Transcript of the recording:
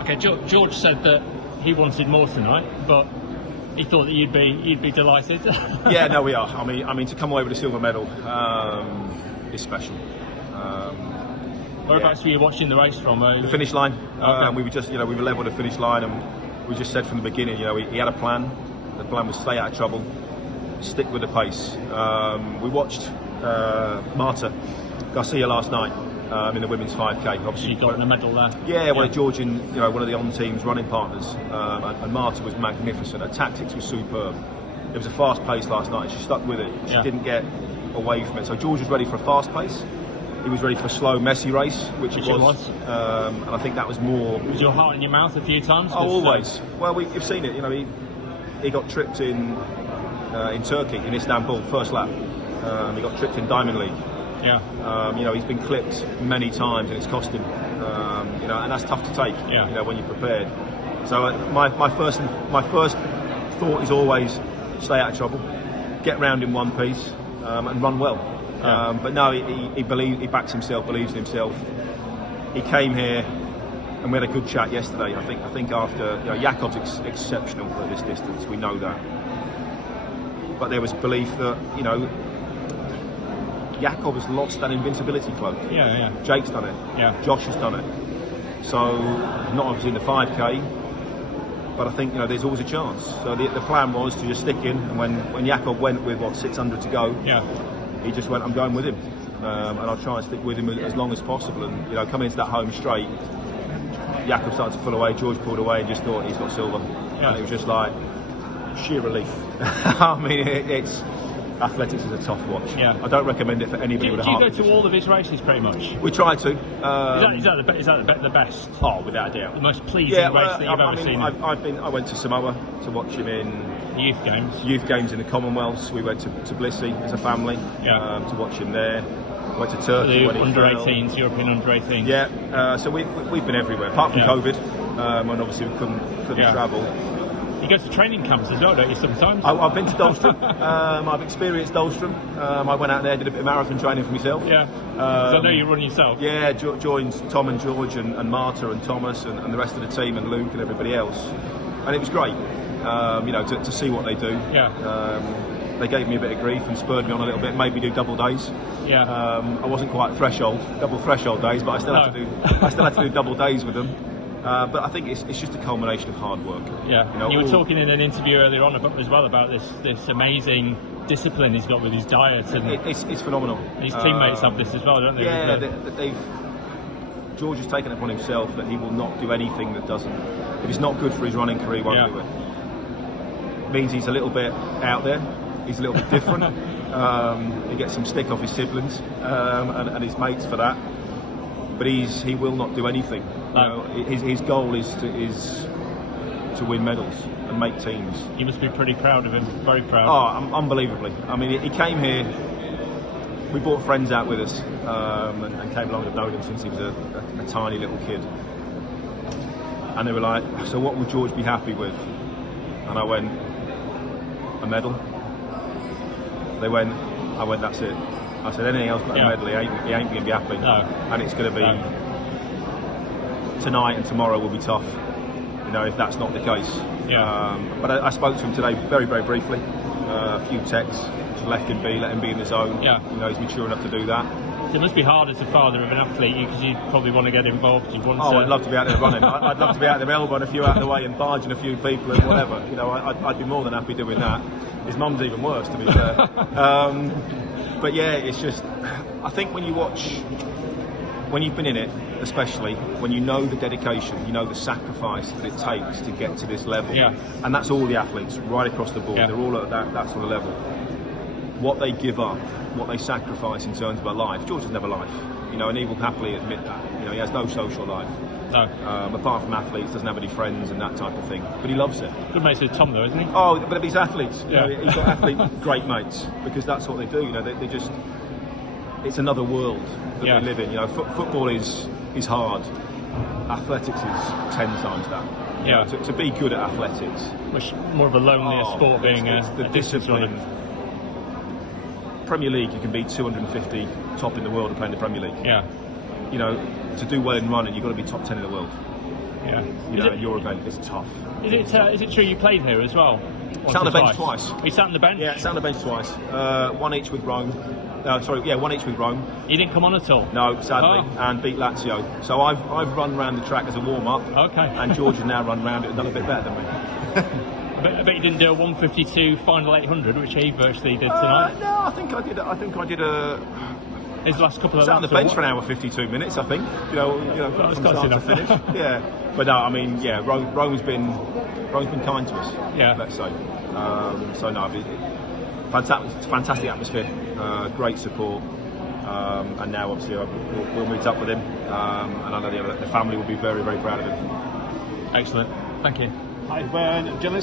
Okay, George said that he wanted more tonight, but he thought that you'd be delighted. Yeah, no, we are. I mean, to come away with a silver medal is special. Whereabouts were you watching the race from? The finish line. Okay. We were just, we were level with the finish line, and we just said from the beginning, he had a plan. The plan was stay out of trouble, stick with the pace. We watched Marta Garcia last night in the women's 5K. Obviously, she got a medal there. Yeah, well, George and one of the on-team's running partners, and Marta was magnificent. Her tactics were superb. It was a fast pace last night. She stuck with it. She didn't get away from it. So George was ready for a fast pace. He was ready for a slow, messy race, which it was. And I think that was more. Was your heart in your mouth a few times? Oh, always. Well, you've seen it. He got tripped in Turkey, in Istanbul, first lap. He got tripped in Diamond League. Yeah. He's been clipped many times, and it's cost him. And that's tough to take. Yeah. When you're prepared. So my first thought is always stay out of trouble, get round in one piece, and run well. Yeah. But no, he backs himself, believes in himself. He came here, and we had a good chat yesterday. I think after Jakob's exceptional at this distance, we know that. But there was belief that Jakob has lost that invincibility cloak. Yeah. Jake's done it. Yeah. Josh has done it. So not obviously in the 5K, but I think there's always a chance. So the plan was to just stick in, and when Jakob went with 600 to go, he just went, I'm going with him, and I'll try and stick with him as long as possible. And coming into that home straight, Jakob started to pull away, George pulled away, and just thought he's got silver. And it was just like sheer relief. I mean, it's athletics is a tough watch. I don't recommend it for anybody with a heart. Do you go to all of his races pretty much? We try to. Is that the best? Oh, without a doubt. The most pleasing race that you've ever seen. I went to Samoa to watch him in youth games in the Commonwealths. We went to Tbilisi as a family to watch him there. Went to Turkey when he under 18s, European under 18s. Yeah, so we've been everywhere apart from COVID, and obviously we couldn't travel. You go to training camps as well, don't you, sometimes? I've been to Dahlstrom. I've experienced Dahlstrom. I went out there, did a bit of marathon training for myself. Yeah. I know you run yourself. Yeah, joined Tom and George and Marta and Thomas and the rest of the team and Luke and everybody else. And it was great, to see what they do. Yeah. They gave me a bit of grief and spurred me on a little bit, made me do double days. Yeah. I wasn't quite double threshold days, but I still had to do double days with them. But I think it's just a culmination of hard work. Yeah, you were talking in an interview earlier on about this amazing discipline he's got with his diet, and it's phenomenal. And his teammates have this as well, don't they? Yeah, George has taken it upon himself that he will not do anything that doesn't. If it's not good for his running career, he won't do it. It means he's a little bit out there. He's a little bit different. He gets some stick off his siblings and his mates for that. But he will not do anything. His goal is to win medals and make teams. You must be pretty proud of him. Very proud. Oh, unbelievably. I mean, he came here. We brought friends out with us and came along and known him since he was a tiny little kid. And they were like, "So what would George be happy with?" And I went, "A medal." I went, "That's it." I said, anything else but a medal, he ain't going to be happy. No. And it's going to be tonight and tomorrow will be tough, if that's not the case. But I spoke to him today very, very briefly. A few texts, just let him be in his zone. He's mature enough to do that. It must be hard as a father of an athlete, because you probably want to get involved. I'd love to be out there running. I'd love to be out there elbowing a few out of the way and barging a few people and whatever. I'd be more than happy doing that. His mum's even worse, to be fair. But yeah, it's just, I think when you've been in it, especially, when you know the dedication, you know the sacrifice that it takes to get to this level, and that's all the athletes right across the board, they're all at that sort of level. What they give up, what they sacrifice in terms of a life. George has never life, and he will happily admit that. He has no social life. No. Apart from athletes, doesn't have any friends and that type of thing. But he loves it. Good mates with Tom, though, isn't he? Oh, but these athletes, he's got great mates, because that's what they do. They just, it's another world that they live in. Football is hard. Athletics is 10 times that. To be good at athletics, much more of a lonelier sport, being the discipline. Premier League, you can be 250 top in the world and play in the Premier League. To do well in running, you've got to be top 10 in the world. Yeah. Your event is tough. Is it true you played here as well? Sat on the bench twice. You sat on the bench? Yeah, sat on the bench twice. One each with Rome. One each with Rome. You didn't come on at all? No, sadly, and beat Lazio. So I've run around the track as a warm up. Okay. And George has now run around it and done a bit better than me. I bet you didn't do a 1:52 final 800, which he virtually did tonight. No, I think I did a. His last couple of sat on laps the bench for an hour 52 minutes, I think. From start to finish. Yeah, but no, I mean, yeah, Rome's been kind to us. Yeah, let's say. So no, fantastic atmosphere, great support, and now obviously we'll meet up with him, and I know the family will be very, very proud of him. Excellent, thank you. Hi, journalist.